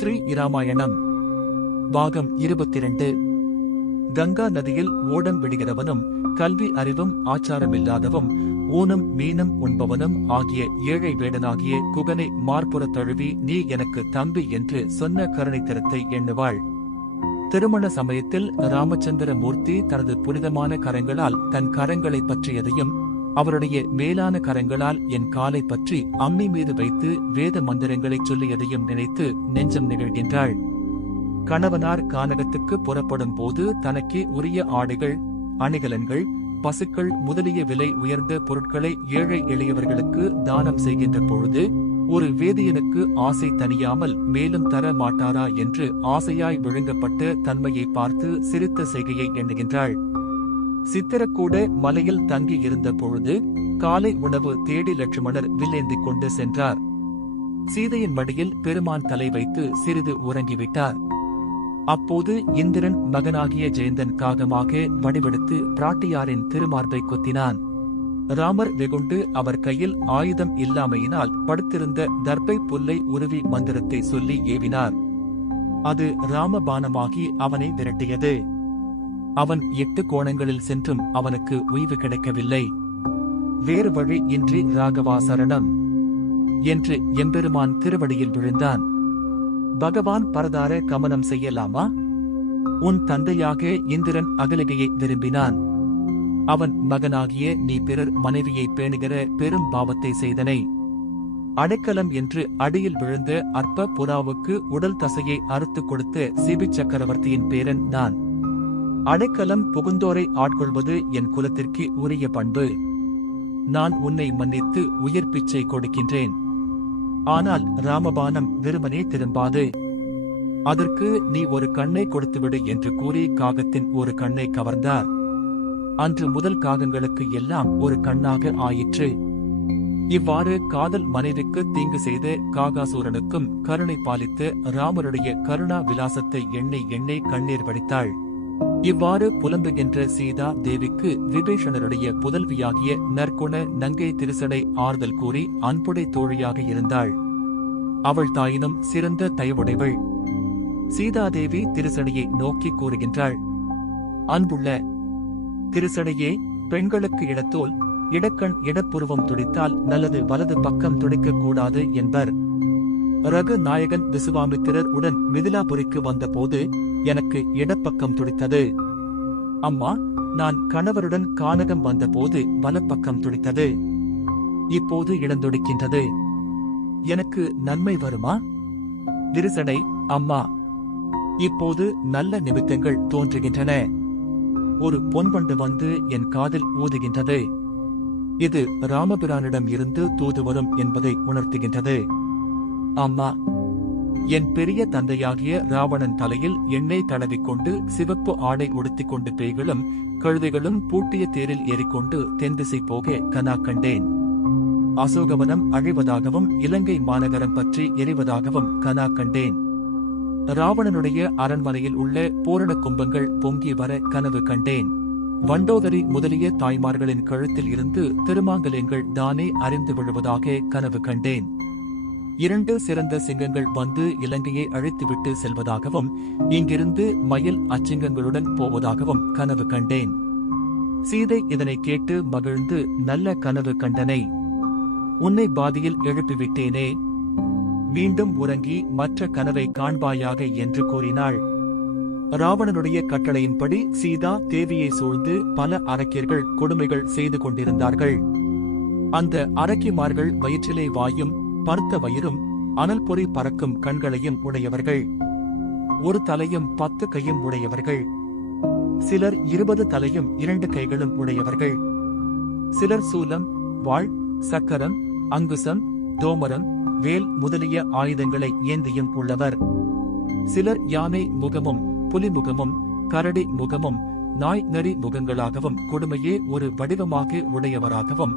ஸ்ரீ இராமாயணம் பாகம் 22. கங்கா நதியில் ஓடம் விடுகிறவனும் கல்வி அறிவும் ஆச்சாரமில்லாதவும் ஊனம் மீனம் உண்பவனும் ஆகிய ஏழை வேடனாகிய குகனை மார்புறத் தழுவி நீ எனக்கு தம்பி என்று சொன்ன கருணைத்தரத்தை எண்ணுவாள். திருமண சமயத்தில் ராமச்சந்திர மூர்த்தி தனது புனிதமான கரங்களால் தன் கரங்களை பற்றியதையும் அவருடைய மேலான கரங்களால் என் காலை பற்றி அம்மி மீது வைத்து வேத மந்திரங்களைச் சொல்லியதையும் நினைத்து நெஞ்சம் நிகழ்கின்றாள். கணவனார் கானகத்துக்கு புறப்படும் போது தனக்கே உரிய ஆடைகள், அணிகலன்கள், பசுக்கள் முதலிய விலை உயர்ந்த பொருட்களை ஏழை எளியவர்களுக்கு தானம் செய்கின்ற பொழுது ஒரு வேதியனுக்கு ஆசை தணியாமல் மேலும் தர மாட்டாரா என்று ஆசையாய் விழுங்கப்பட்ட தன்மையை பார்த்து சிரித்த செய்கையை எண்ணுகின்றாள். சித்திரக்கூட மலையில் தங்கி இருந்த பொழுது காலை உணவு தேடி லட்சுமணர் வில்லேந்திக் கொண்டு சென்றார். சீதையின் மடியில் பெருமான் தலை வைத்து சிறிது உறங்கிவிட்டார். அப்போது இந்திரன் மகனாகிய ஜெயந்தன் காகமாக வடிவெடுத்து பிராட்டியாரின் திருமார்பை கொத்தினான். ராமர் வெகுண்டு அவர் கையில் ஆயுதம் இல்லாமையினால் படுத்திருந்த தர்பை புல்லை உருவி மந்திரத்தை சொல்லி ஏவினார். அது ராமபானமாகி அவனை விரட்டியது. அவன் 8 கோணங்களில் சென்றும் அவனுக்கு உய்வு கிடைக்கவில்லை. வேறு வழி இன்றி ராகவா சரணம் என்று எம்பெருமான் திருவடியில் விழுந்தான். பகவான் பரதார கமனம் செய்யலாமா? உன் தந்தையாக இந்திரன் அகலிகையை விரும்பினான். அவன் மகனாகிய நீ பிறர் மனைவியை பேணுகிற பெரும் பாவத்தை செய்தனை. அடைக்கலம் என்று அடியில் விழுந்த அற்ப புறாவுக்கு உடல் தசையை அறுத்துக் கொடுத்த சிபி சக்கரவர்த்தியின் பேரன் நான். அடைக்கலம் புகுந்தோரை ஆட்கொள்வது என் குலத்திற்கு உரிய பண்பு. நான் உன்னை மன்னித்து உயிர் பிச்சை கொடுக்கின்றேன். ஆனால் ராமபானம் வெறுமனே திரும்பாது. அதற்கு நீ ஒரு கண்ணை கொடுத்துவிடு என்று கூறி காகத்தின் ஒரு கண்ணை கவர்ந்தார். அன்று முதல் காகங்களுக்கு எல்லாம் ஒரு கண்ணாக ஆயிற்று. இவ்வாறு காதல் மனைவிக்கு தீங்கு செய்த காகாசூரனுக்கும் கருணை பாலித்து ராமருடைய கருணா விலாசத்தை எண்ணி எண்ணி கண்ணீர் வடித்தாள். இவ்வாறு புலம்புகின்ற சீதா தேவிக்கு விபீஷணருடைய புதல்வியாகிய நற்குண நங்கை திருசடை ஆறுதல் கூறி அன்புடை தோழியாக இருந்தாள். அவள் தாயினும் சிறந்த தயவுடைவள். சீதாதேவி திருசடையை நோக்கி கூறுகின்றாள். அன்புள்ள திருசடையே, பெண்களுக்கு இடத்தோல் இடக்கண் இடப்புருவம் துடித்தால் நல்லது, வலது பக்கம் துடிக்கக் கூடாது என்பர். ரகு நாயகன் விசுவாமித்திரர் உடன் மிதிலாபுரிக்கு வந்தபோது எனக்கு இடப்பக்கம் துடித்தது. அம்மா, நான் கணவருடன் கானகம் வந்தபோது வலப்பக்கம் துடித்தது. இப்போது இடந்துடிக்கின்றது. எனக்கு நன்மை வருமா? திருசடை, அம்மா, இப்போது நல்ல நிமித்தங்கள் தோன்றுகின்றன. ஒரு பொன்வண்டு வந்து என் காதில் ஊதுகின்றது. இது ராமபிரானிடம் இருந்து தூது வரும் என்பதை உணர்த்துகின்றது. அம்மா, என் பெரிய தந்தையாகிய ராவணன் தலையில் எண்ணெய் தடவிக்கொண்டு சிவப்பு ஆடை உடுத்திக் கொண்டு பேய்களும் கழுதைகளும் பூட்டிய தேரில் ஏறிக்கொண்டு தென்திசை போக கனா கண்டேன். அசோகவனம் அழிவதாகவும் இலங்கை மாநகரம் பற்றி எரிவதாகவும் கனா கண்டேன். ராவணனுடைய அரண்மனையில் உள்ள பூரண கும்பங்கள் பொங்கி வர கனவு கண்டேன். வண்டோதரி முதலிய தாய்மார்களின் கழுத்தில் இருந்து திருமாங்கல்யங்கள் தானே அறிந்து விழுவதாக கனவு கண்டேன். 2 சிறந்த சிங்கங்கள் வந்து இலங்கையை அழைத்துவிட்டு செல்வதாகவும் இங்கிருந்து மயில் அச்சிங்கங்களுடன் போவதாகவும் கனவு கண்டேன். சீதை இதனை கேட்டு மகிழ்ந்து நல்ல கனவு கண்டனை. உன்னை பாதியில் எழுப்பிவிட்டேனே, மீண்டும் உறங்கி மற்ற கனவை காண்பாயாக என்று கூறினாள். ராவணனுடைய கட்டளையின்படி சீதா தேவியை சூழ்ந்து பல அரக்கியர்கள் கொடுமைகள் செய்து கொண்டிருந்தார்கள். அந்த அரக்கிமார்கள் வயிற்றிலே வாயும் பருத்த வயிறும் அனல் பொறி பறக்கும் கண்களையும் உடையவர்கள். ஒரு தலையும் 10 கையும் உடையவர்கள். சிலர் 20 தலையும் 2 கைகளும் உடையவர்கள். சிலர் சூலம், வாள், சக்கரம், அங்குசம், தோமரம், வேல் முதலிய ஆயுதங்களை ஏந்தியும் உள்ளவர். சிலர் யானை முகமும் புலிமுகமும் கரடி முகமும் நாய் நரி முகங்களாகவும் கொடுமையே ஒரு வடிவமாக உடையவராகவும்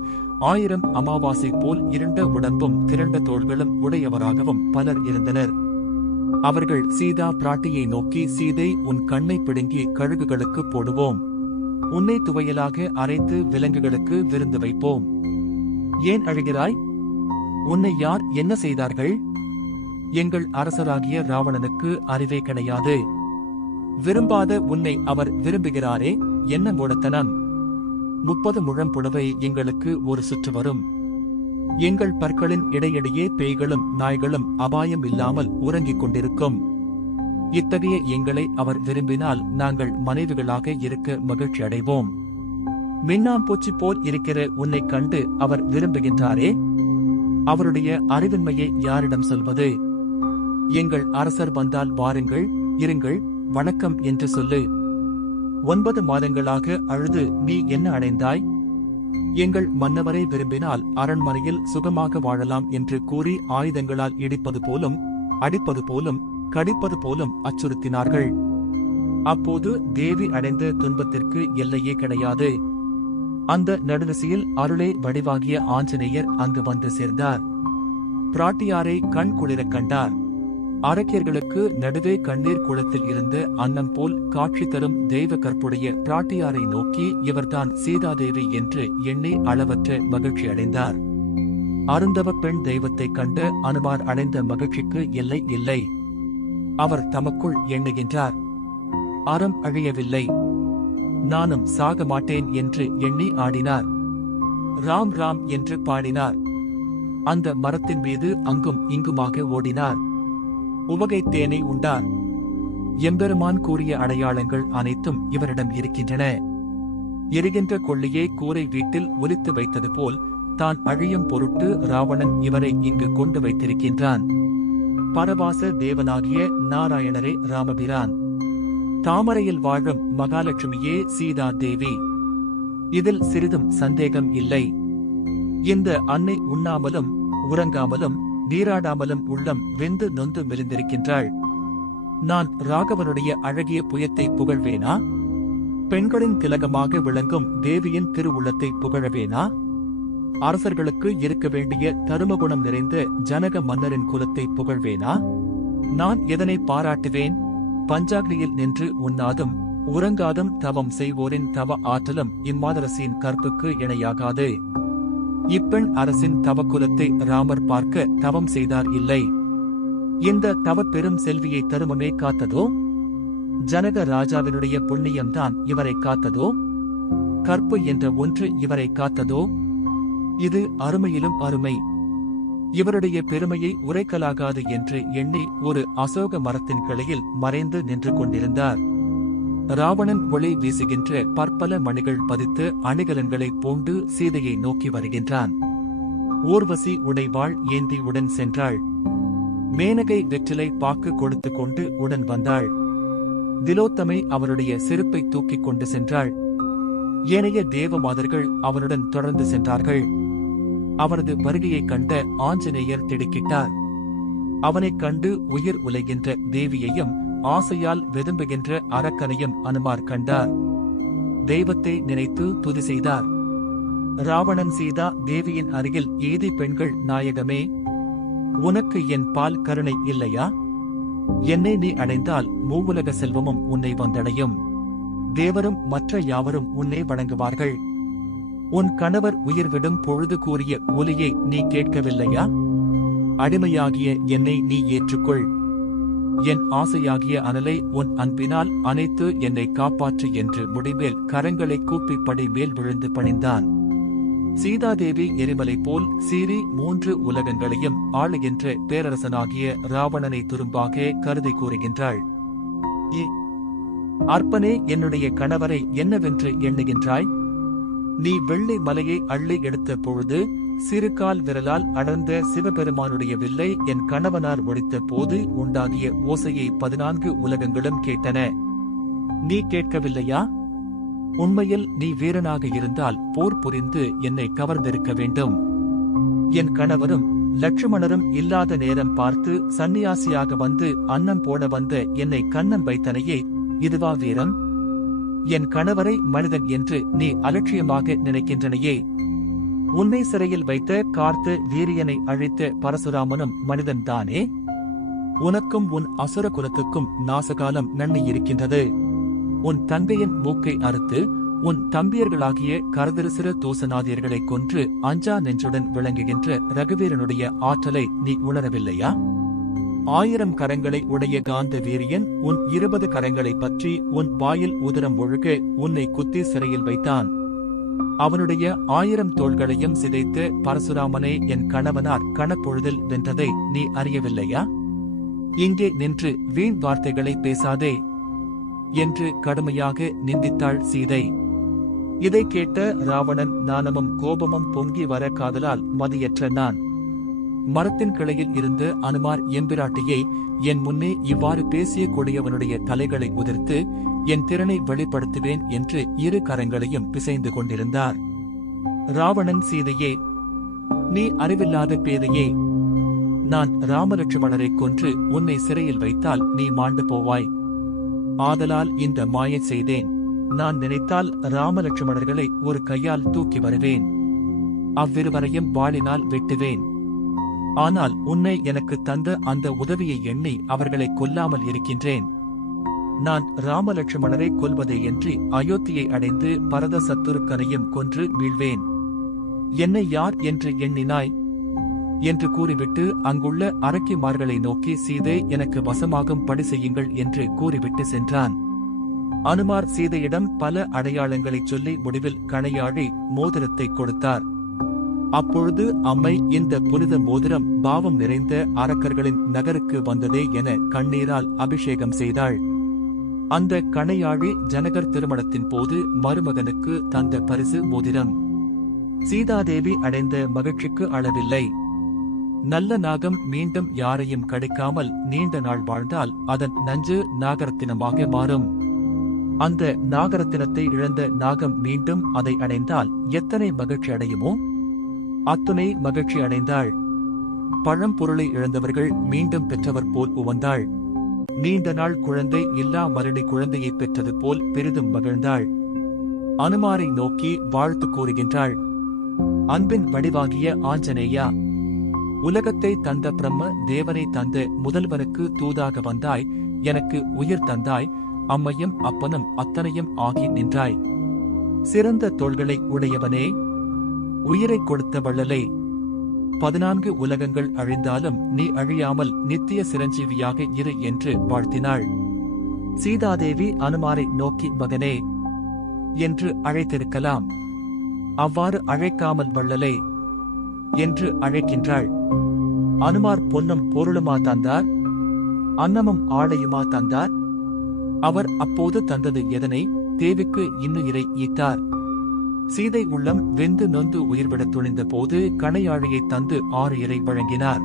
1000 அமாவாசை போல் இருண்ட உடம்பும் திரண்ட தோள்களும் உடையவராகவும் பலர் இருந்தனர். அவர்கள் சீதா பிராட்டியை நோக்கி, சீதை, உன் கண்ணை பிடுங்கி கழுகுகளுக்கு போடுவோம். உன்னை துவையலாக அரைத்து விலங்குகளுக்கு விருந்து வைப்போம். ஏன் அழுகிறாய்? உன்னை யார் என்ன செய்தார்கள்? எங்கள் அரசராகிய ராவணனுக்கு அறிவே கிடையாது. விரும்பாத உன்னை அவர் விரும்புகிறாரே, என்ன மூடத்தனம்! 30 முழம் புடவை எங்களுக்கு ஒரு சுற்று வரும். எங்கள் பற்களின் இடையிடையே பேய்களும் நாய்களும் அபாயம் இல்லாமல் உறங்கிக் கொண்டிருக்கும். இத்தகைய எங்களை அவர் விரும்பினால் நாங்கள் மனைவிகளாக இருக்க மகிழ்ச்சி அடைவோம். மின்னாம்பூச்சி போல் இருக்கிற உன்னைக் கண்டு அவர் விரும்புகின்றாரே, அவருடைய அறிவின்மையை யாரிடம் சொல்வது? எங்கள் அரசர் வந்தால் வாருங்கள், இருங்கள், வணக்கம் என்று சொல்லு. 9 மாதங்களாக அழுது நீ என்ன அடைந்தாய்? எங்கள் மன்னவரை விரும்பினால் அரண்மனையில் சுகமாக வாழலாம் என்று கூறி ஆயுதங்களால் இடிப்பது போலும் அடிப்பது போலும் கடிப்பது போலும் அச்சுறுத்தினார்கள். அப்போது தேவி அடைந்த துன்பத்திற்கு எல்லையே கிடையாது. அந்த நடுநிசையில் அருளே வடிவாகிய ஆஞ்சநேயர் அங்கு வந்து சேர்ந்தார். பிராட்டியாரை கண் குளிரக் கண்டார். அரக்கியர்களுக்கு நடுவே கண்ணீர் குளத்தில் இருந்து அன்னம் போல் காட்சி தரும் தெய்வ கற்புடைய பிராட்டியாரை நோக்கி இவர்தான் சீதாதேவி என்று எண்ணி அளவற்ற மகிழ்ச்சி அடைந்தார். அருந்தவ பெண் தெய்வத்தைக் கண்ட அனுமார் அடைந்த மகிழ்ச்சிக்கு எல்லை இல்லை. அவர் தமக்குள் எண்ணுகின்றார், அறம் அழியவில்லை, நானும் சாக மாட்டேன் என்று எண்ணி ஆடினார். ராம் ராம் என்று பாடினார். அந்த மரத்தின் மீது அங்கும் இங்குமாக ஓடினார். உவகை தேனை உண்டார். எம்பெருமான் கூறிய அடையாளங்கள் அனைத்தும் இவரிடம் இருக்கின்றன. எரிகின்ற கொள்ளியை கூரை வீட்டில் ஒலித்து வைத்தது போல் தான் அழியும் பொருட்டு ராவணன் இவரை இங்கு கொண்டு வைத்திருக்கின்றான். பரவாச தேவனாகிய நாராயணரே ராமபிரான். தாமரையில் வாழும் மகாலட்சுமியே சீதா தேவி. இதில் சிறிதும் சந்தேகம் இல்லை. இந்த அன்னை உண்ணாமலும் உறங்காமலும் நீராடாமலும் உள்ளம் வெந்து நொந்து மெலிந்திருக்கின்றாள். நான் ராகவனுடைய அழகிய புயத்தை புகழ்வேனா? பெண்களின் திலகமாக விளங்கும் தேவியின் திருவுள்ளத்தை புகழவேனா? அரசர்களுக்கு இருக்க வேண்டிய தருமகுணம் நிறைந்த ஜனக மன்னரின் குலத்தை புகழ்வேனா? நான் எதனை பாராட்டுவேன்? பஞ்சாக்னியில் நின்று உண்ணாதும் உறங்காதும் தவம் செய்வோரின் தவ ஆற்றலும் இம்மாதரசியின் கற்புக்கு இணையாகாது. இப்பெண் அரசின் தவக்குலத்தை ராமர் பார்க்க தவம் செய்தார் இல்லை. இந்த தவ பெரும் செல்வியை தருமமே காத்ததோ? ஜனக ராஜாவினுடைய புண்ணியம்தான் இவரை காத்ததோ? கற்பு என்ற ஒன்று இவரை காத்ததோ? இது அருமையிலும் அருமை. இவருடைய பெருமையை உரைக்கலாகாது என்று எண்ணி ஒரு அசோக மரத்தின் கிளையில் மறைந்து நின்று கொண்டிருந்தார். ராவணன் ஒளி வீசுகின்ற பற்பல மணிகள் பதித்து அணிகலன்களை பூண்டு சீதையை நோக்கி வருகின்றான். ஊர்வசி உடைவாள் ஏந்தி உடன் சென்றாள். மேனகை வெற்றிலை பாக்கு கொடுத்து கொண்டு உடன் வந்தாள். திலோத்தமை அவருடைய செருப்பை தூக்கிக் கொண்டு சென்றாள். ஏனைய தேவமாதர்கள் அவனுடன் தொடர்ந்து சென்றார்கள். அவரது வருகையைக் கண்ட ஆஞ்சநேயர் திடுக்கிட்டார். அவனைக் கண்டு உயிர் உலைகின்ற தேவியையும் ஆசையால் வெதும்புகின்ற அரக்கனையும் அனுமார் கண்டார். தெய்வத்தை நினைத்து துதி செய்தார். ராவணன் சீதா தேவியின் அருகில் ஏதி பெண்கள் நாயகமே, உனக்கு என் பால் கருணை இல்லையா? என்னை நீ அடைந்தால் மூவுலக செல்வமும் உன்னை வந்தடையும். தேவரும் மற்ற யாவரும் உன்னை வணங்குவார்கள். உன் கணவர் உயிர்விடும் பொழுது கூறிய ஒலியை நீ கேட்கவில்லையா? அடிமையாகிய என்னை நீ ஏற்றுக்கொள். என் ஆசையாகிய அனலை உன் அன்பினால் அனைத்து என்னை காப்பாற்று என்று முடிமேல் கரங்களை கூப்பி படி மேல் விழுந்து பணிந்தான். சீதாதேவி எரிமலை போல் சீறி 3 உலகங்களையும் ஆளுகின்ற பேரரசனாகிய ராவணனை துரும்பாக கருதி கூறுகின்றாள். அற்பனே, என்னுடைய கணவரை என்னவென்று எண்ணுகின்றாய்? நீ வெள்ளி மலையை அள்ளி எடுத்த பொழுது சிறுகால் விரலால் அடர்ந்த சிவபெருமானுடைய வில்லை என் கணவனார் ஒடித்த போது உண்டாகிய ஓசையை 14 உலகங்களும் கேட்டன. நீ கேட்கவில்லையா? உண்மையில் நீ வீரனாக இருந்தால் போர் புரிந்து என்னை கவர்ந்திருக்க வேண்டும். என் கணவரும் லட்சுமணரும் இல்லாத நேரம் பார்த்து சந்நியாசியாக வந்து அன்னம் போட வந்த என்னை கண்ணம் வைத்தனையே, இதுவா வீரம்? என் கணவரை மனிதன் என்று நீ அலட்சியமாக நினைக்கின்றனையே. உன்னை சிறையில் வைத்த கார்த்த வீரியனை அழித்த பரசுராமனும் மனிதன்தானே? உனக்கும் உன் அசுர குலத்துக்கும் நாசகாலம் நன்னி இருக்கின்றது. உன் தந்தையின் மூக்கை அறுத்து உன் தம்பியர்களாகிய கரதரிசிர தூசநாதியர்களை கொன்று அஞ்சா நெஞ்சுடன் விளங்குகின்ற ரகுவீரனுடைய ஆற்றலை நீ உணரவில்லையா? 1000 கரங்களை உடைய காந்த வீரியன் உன் 20 கரங்களை பற்றி உன் வாயில் உதரம் ஒழுக உன்னை குத்தி சிறையில் வைத்தான். அவனுடைய 1000 தோள்களையும் சிதைத்து பரசுராமனே என் கணவனார் கணப்பொழுதில் வென்றதை நீ அறியவில்லையா? இங்கே நின்று வீண் வார்த்தைகளை பேசாதே என்று கடுமையாக நிந்தித்தாள் சீதை. இதை கேட்ட ராவணன் நாணமும் கோபமும் பொங்கி வர காதலால் மதியற்ற நான் மரத்தின் கிளையில் இருந்து அனுமார் எம்பிராட்டியை என் முன்னே இவ்வாறு பேசிய கொடியவனுடைய தலைகளை உதிர்த்து என் திறனை வெளிப்படுத்துவேன் என்று 2 கரங்களையும் பிசைந்து கொண்டிருந்தார். ராவணன் சீதையே, நீ அறிவில்லாத பேதையே, நான் ராமலட்சுமணரை கொன்று உன்னை சிறையில் வைத்தால் நீ மாண்டு போவாய். ஆதலால் இந்த மாயை செய்தேன். நான் நினைத்தால் ராமலட்சுமணர்களை ஒரு கையால் தூக்கி வருவேன். அவ்விருவரையும் வாளினால் வெட்டுவேன். ஆனால் உன்னை எனக்கு தந்த அந்த உதவியை எண்ணி அவர்களை கொல்லாமல் இருக்கின்றேன். நான் ராமலட்சுமணரை கொல்வதேயன்றி அயோத்தியை அடைந்து பரத சத்துருக்கனையும் கொன்று வீழ்வேன். என்னை யார் என்று எண்ணினாய் என்று கூறிவிட்டு அங்குள்ள அரக்கிமார்களை நோக்கி சீதை எனக்கு வசமாகும் படி செய்யுங்கள் என்று கூறிவிட்டு சென்றான். அனுமார் சீதையிடம் பல அடையாளங்களைச் சொல்லி முடிவில் கணையாழி மோதிரத்தை கொடுத்தார். அப்பொழுது அம்மை இந்த புனித மோதிரம் பாவம் நிறைந்த அரக்கர்களின் நகருக்கு வந்ததே என கண்ணீரால் அபிஷேகம் செய்தாள். அந்த கணையாழி ஜனகர் திருமணத்தின் போது மருமகனுக்கு தந்த பரிசு மோதிரம். சீதாதேவி அடைந்த மகிழ்ச்சிக்கு அளவில்லை. நல்ல நாகம் மீண்டும் யாரையும் கடிக்காமல் நீண்ட நாள் வாழ்ந்தால் அதன் நஞ்சு நாகரத்தினமாக மாறும். அந்த நாகரத்தினத்தை இழந்த நாகம் மீண்டும் அதை அடைந்தால் எத்தனை மகிழ்ச்சி அடையுமோ அத்துணை மகிழ்ச்சி அடைந்தாள். பழம்பொருளை இழந்தவர்கள் மீண்டும் பெற்றவர் போல் உவந்தாள். நீண்ட நாள் குழந்தை இல்லா மறுடி குழந்தையை பெற்றது போல் பெரிதும் மகிழ்ந்தாள். அனுமாரை நோக்கி வாழ்த்து கூறுகின்றாள். அன்பின் வடிவாகிய ஆஞ்சநேயா, உலகத்தை தந்த பிரம்ம தேவனை தந்த முதல்வனுக்கு தூதாக வந்தாய். எனக்கு உயிர் தந்தாய். அம்மையும் அப்பனும் அத்தனையும் ஆகி நின்றாய். சிறந்த தோள்களை உடையவனே, உயிரை கொடுத்த வள்ளலே, 14 உலகங்கள் அழிந்தாலும் நீ அழியாமல் நித்திய சிரஞ்சீவியாக இரு என்று வாழ்த்தினாள். சீதாதேவி அனுமாரை நோக்கி மகனே என்று அழைத்திருக்கலாம். அவ்வாறு அழைக்காமல் வள்ளலே என்று அழைக்கின்றாள். அனுமார் பொன்னும் பொருளுமா தந்தார்? அன்னமும் ஆடையுமா தந்தார்? அவர் அப்போது தந்தது எதனை? தேவிக்கு இன்னுயிரை ஈட்டார். சீதை உள்ளம் வெந்து நொந்து உயிர்விடத் துணிந்த போது கணையாழியை தந்து 6 இறை வழங்கினார்.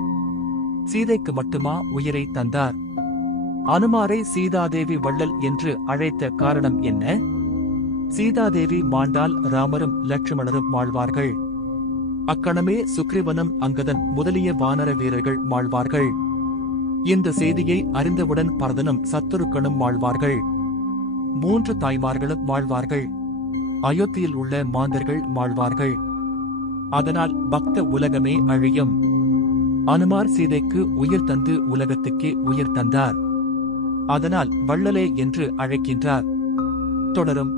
சீதைக்கு மட்டுமா உயிரை தந்தார்? அனுமாரை சீதாதேவி வள்ளல் என்று அழைத்த காரணம் என்ன? சீதாதேவி மாண்டால் ராமரும் லட்சுமணரும் மாழ்வார்கள். அக்கணமே சுக்ரீவனும் அங்கதன் முதலிய வானர வீரர்கள் மாழ்வார்கள். இந்த செய்தியை அறிந்தவுடன் பரதனும் சத்துருக்கனும் மாழ்வார்கள். 3 தாய்மார்களும் மாழ்வார்கள். அயோத்தியில் உள்ள மாந்தர்கள் மாழ்வார்கள். அதனால் பக்த உலகமே அழியும். அனுமார் சீதைக்கு உயிர் தந்து உலகத்துக்கே உயிர் தந்தார். அதனால் வள்ளலே என்று அழைக்கின்றார். தொடரும்.